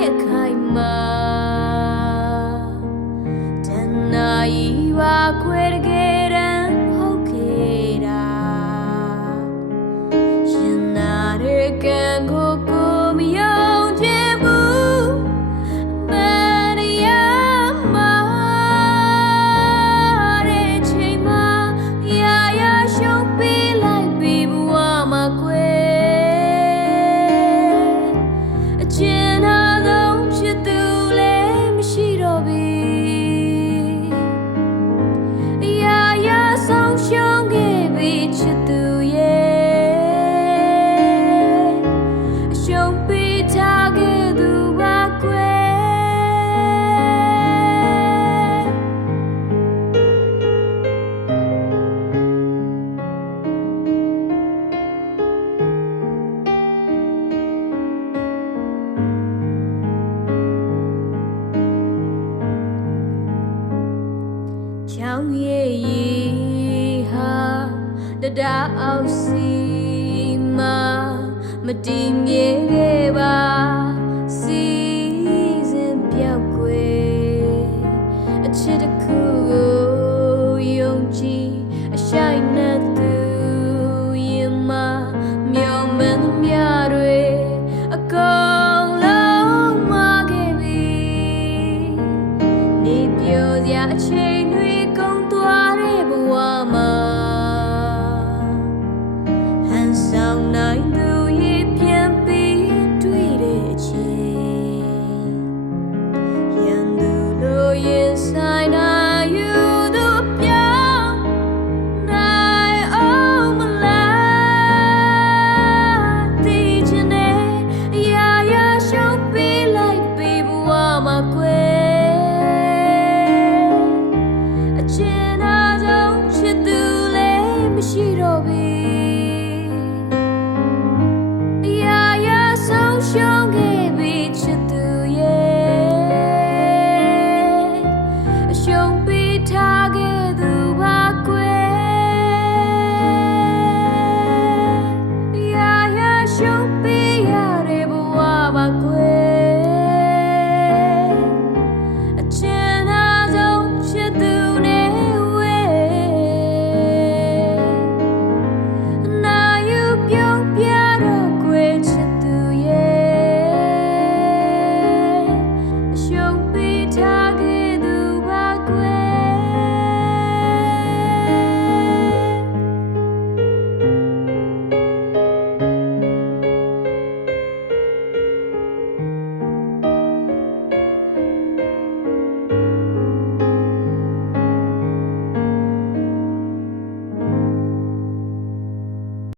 ရဲ့ခိုင်မာတနာဤပါခွဲတကယ်တမ်းဟုတ်ခဲ့တာရှင်နာရဲ့ကံကိုမယုံချင်ဘူးမရမတဲ့ချိန်မှာရာရာရှုံးပေးလိုက်ပြီးဘဝမှာကွယ်အကျဉ်းသားဆုံးဖြစ်သူလည်းမရှိတော့ပြီရာရာဆုံးရှုံးခဲ့ပြီးချစ်သူရဲ့ရှုံးပေးထားခဲ့သူပါကွယ်ချောင်းရဲ့ရေဟာတရားအောင်စီမတည်မြဲခဲ့ပါ